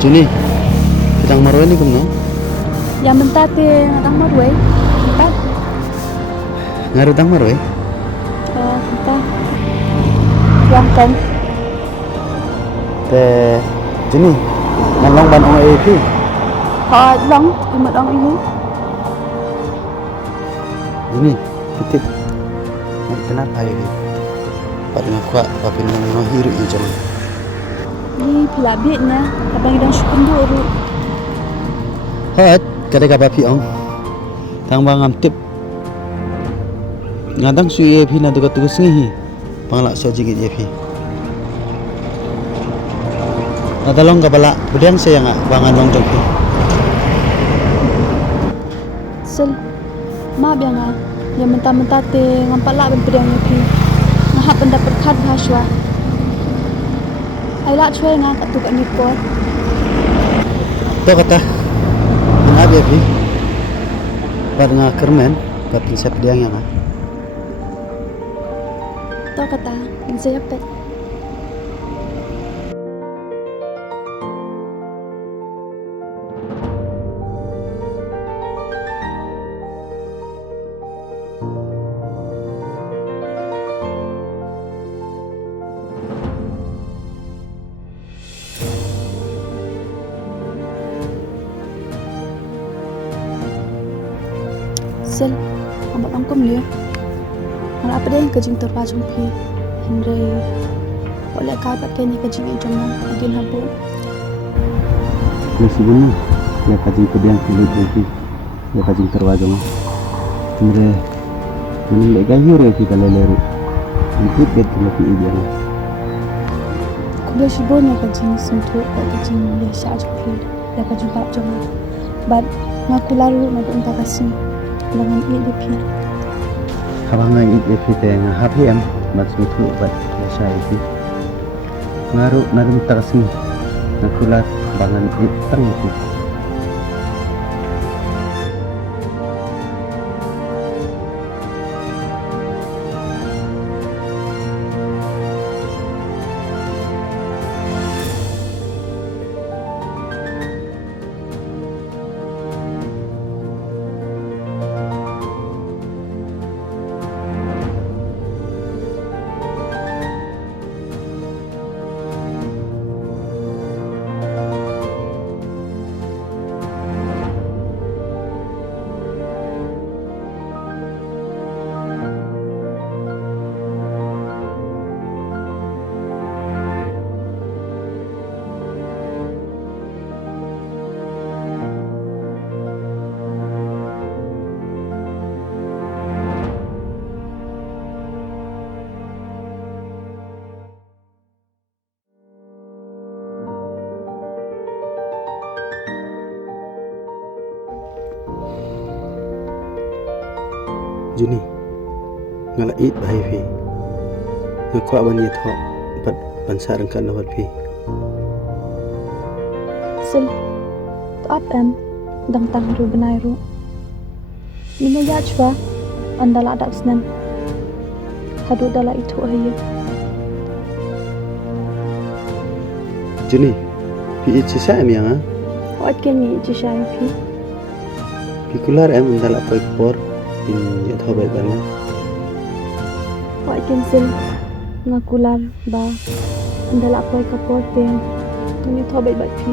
Juni, kitang marway ni kumno? Yang mentate ngatang marway. Empat. Ngaru tang marway? Kita. Yang kan. Te, Juni, ngalong ban ong AP. Long, imat ong ilu. Juni, titik. Kenapa ini? Pak dengan kuat, papin nang hiru i jom. Ni pila bitnya, abang idang syukun dulu. Hat, kadang papi ong. Tang bang am tip. Ngadang su AP na tugas ngihi. Panglak so jigit AP. Nadalong kabala, bedang saya ngak bangan long jong. Sel, ma biang yang mentate ngampak lak ben pedang ni. Ngahap pendapat kad bahaswa. Ai lak cuai ngak tu kat nipot. To kata. Kenapa AP? Pada ngak kermen, papi siap dia yang ngak. Tau kata, saya pet. Sel, ambat angkum dia. Malah apa dia yang kejing terpajung pi. Henry, oleh kabat kini kejing ijom na agin habu. Masih benar. Ya kajing pedang pilih AP. Ya kajing terwajong. Henry, menilai gayur AP kalau leru. Itu bet lebih ideal. Kuda shibonya kejing sentuh kejing biasa aja pi. Ya kejing bab jom. Bad ngaku lalu nak entah kasih. Dengan ini pi. Habang ngayon AP tayong happy am. Matsutu bat biasa AP. Ngaru narum takasing. Nakulat bangan itang AP. Juni, ngala it bahai fi. Ngakwa ban yet ho, bat bansar kan lawat fi. Sel, tu apa dang tang ru benai ru. Minga ya chwa, andala dak snan. Hadu dala itu ayo. Juni, pi it sisa em yang ah. Wat kini jisai pi. Pi kular em andala poi por. Tin ya tho bai ban. Wat cancel ngakular ba andala poi kapor ten. Tuni thobai bat pi.